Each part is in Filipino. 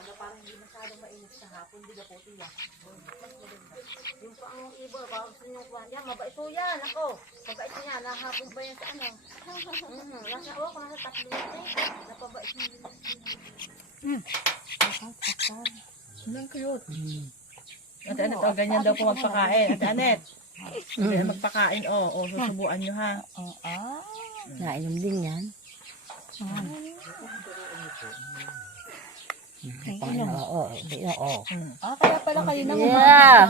umaga, parang hindi masyadong mainit sa hapon, di ba po tiya? Yung pa ang ibon, parang gusto nyo kuhan, yan, mabait po yan, ako. Mabait niya, nahapon ba yan sa ano? Nasa ako, nasa tatlo yan eh. Napabait niya yun. Ang cute. Ate Anet, oh, ganyan daw po magpakain. Ate Anet, ganyan magpakain, susubuan nyo ha. Nainom din yan. Oo. Kaya pala kayo nang Yeah.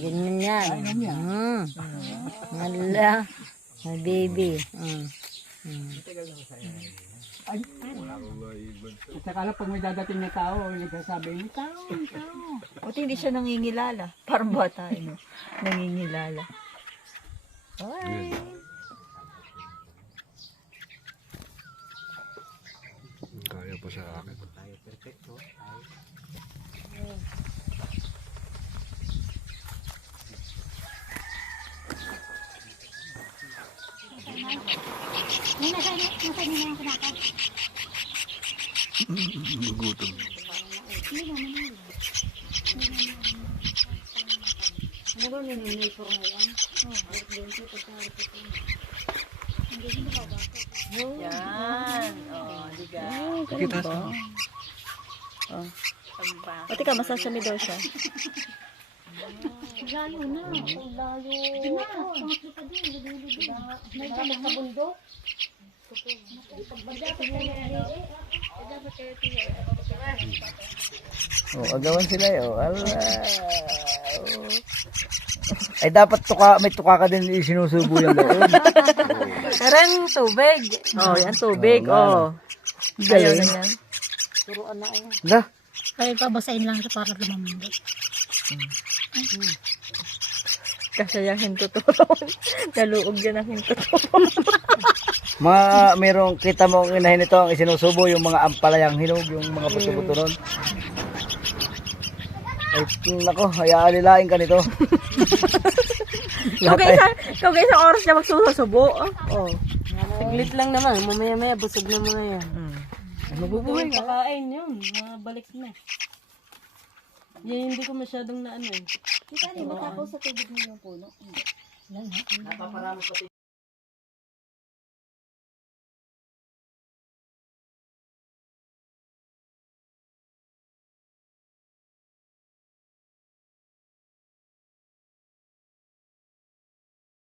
Ganyan yan. Hala. My baby. At saka lang pag may dadating na tao, nagsasabi, tao. Buti hindi siya nangingilala. Parang bata, nangingilala. Ay. Kaya pa sa akin. Gugutom. Yan. Diga. Kita sa Pati ka, masasami daw siya. Layo na, layo. May kamag sa bundok. Agawan sila Ay dapat may tuka ka din isinusubo yung doon. Karang tubig. Yan tubig, Ayaw na yan. Turuan na ayun. Da. Ay, babasain lang siya para lumamambot. Kasi yung hintuturon. Naluog yan ang hintuturon. Merong kita mo ang inahin nito ang isinusubo yung mga ampalayang hinog, yung mga buto-buto nun. Ay, nako, hayaan ka nito. Kung isang oras niya magsusubo. Saglit lang naman. Mamaya-maya, busog na mga yan. Mabubuhay ka. Kakain yun. Balik na. Yan hindi ko masyadong na ano eh. Kita rin matapos sa tubig mo yung puno. Napaparami pati